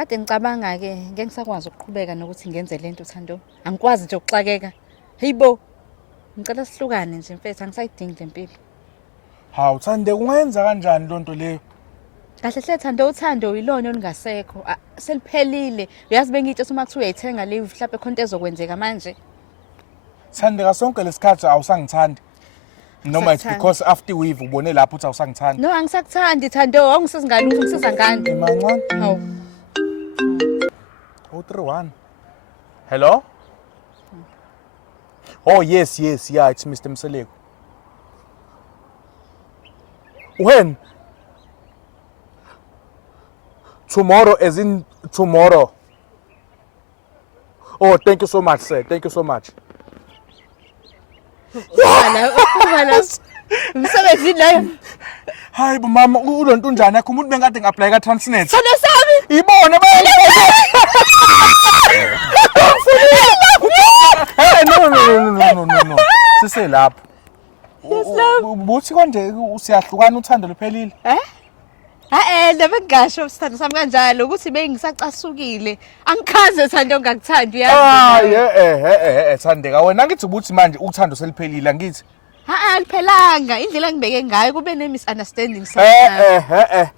Kade ngicabanga-ke ngeke ngisakwazi ukuqhubeka nokuthi ngenze lento Thando. Angikwazi nje ukuxakeka. Hayibo. Ngicela sihlukane nje mfethu angisayidingi le mpilo. Hawu Thande kungenza kanjani lonto leyo? Kahle hle Thando uthando yilona olungasekho. Seliphelile. Uyazi bengitshela uma kuthiwa uyayithenga leave mhlawumbe khona into ezokwenzeka manje. Thande kasonke lesikhathi awusangithandi. Noma it's Ngisakuthanda. because after we've ubone lapho uthi awusangithandi. No angisakuthandi Thando. Awungisizi ngani uthi ngisiza ngani? Emancane. Hawu. 031. Hello? Oh yes, yeah, it's Mr. Mseleko. When? Tomorrow, as in tomorrow. Oh, thank you so much, sir. Thank you so much. Wala. Umsebenzi leyo. Hayi bo mama, ulonto unjani yakho umuntu bengade ngi-apply ka-Transnet. Thando sami. Ibona Hey, no. Sise lapho. Buthi konje siyahlukana uthando luphelile. Lebe ngisho sithando sami kanjalo ukuthi bengisacasukile. Angikhaze Thando ongakuthandi uyazi. Thandeka wena ngithi ubuthi manje uthando seliphelile angithi. Aliphelanga indlela engibeke ngayo kube ne misunderstanding sometimes.